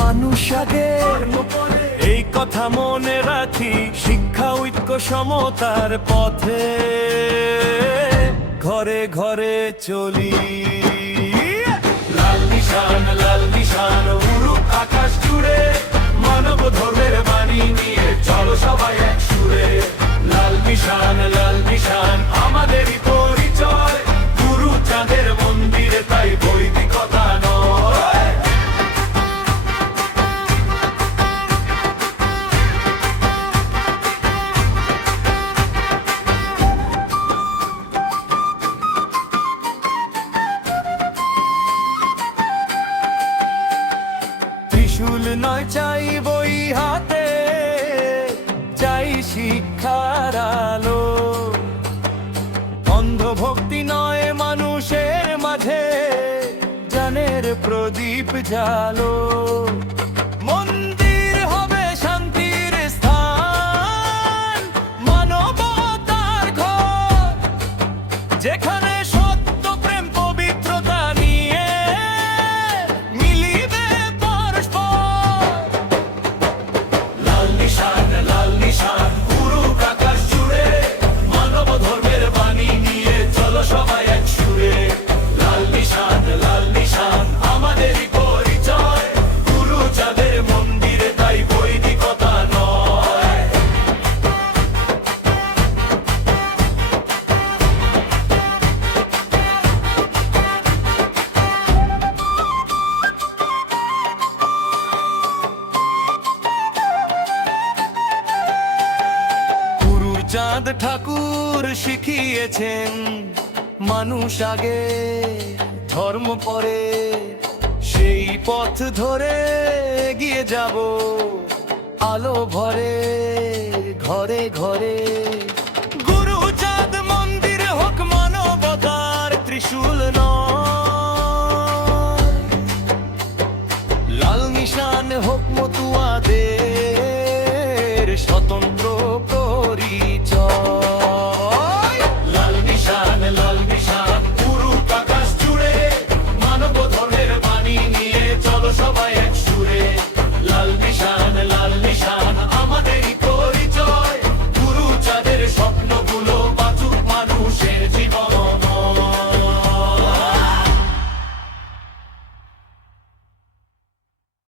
মানুষ আগে এই কথা মনে রাখি, শিক্ষা ঐক্য সমতার পথে ঘরে ঘরে চলি। লাল নিশান উড়ুক আকাশ জুড়ে, মানব ধর্মের বাণী নিয়ে চলো সবাই এক সুরে। লাল নিশান আমাদেরই পরিচয়, গুরু চাঁদের মন্দিরে তাই বৈদিকতা নয়। ত্রিশূল নয় চাই বই হাতে, চাই শিক্ষার আলো। অন্ধভক্তি নয় মানুষের মাঝে, জ্ঞানের প্রদীপ জালো। মন্দির হবে শান্তির স্থান, মানবতার ঘর, যেখানে সত্য প্রেম পবিত্রতা নিয়ে মিলিবে পরস্পর। লাল নিশান উড়ুক আকাশ জুড়ে, মানব ধর্মের বাণী নিয়ে চলো সবাই এক সুরে। লাল নিশান আমাদেরই পরিচয়, গুরু চাঁদের মন্দিরে তাই বৈদিকতা নয়। চাঁদ ঠাকুর শিখিয়েছেন, মানুষ আগে ধর্ম পরে, সেই পথ ধরে এগিয়ে যাব আলো ভরে ঘরে ঘরে। গুরু চাঁদ মন্দির হোক মানবতার ত্রিশূল নয়, লাল নিশান হোক মতুয়াদের স্বতন্ত্র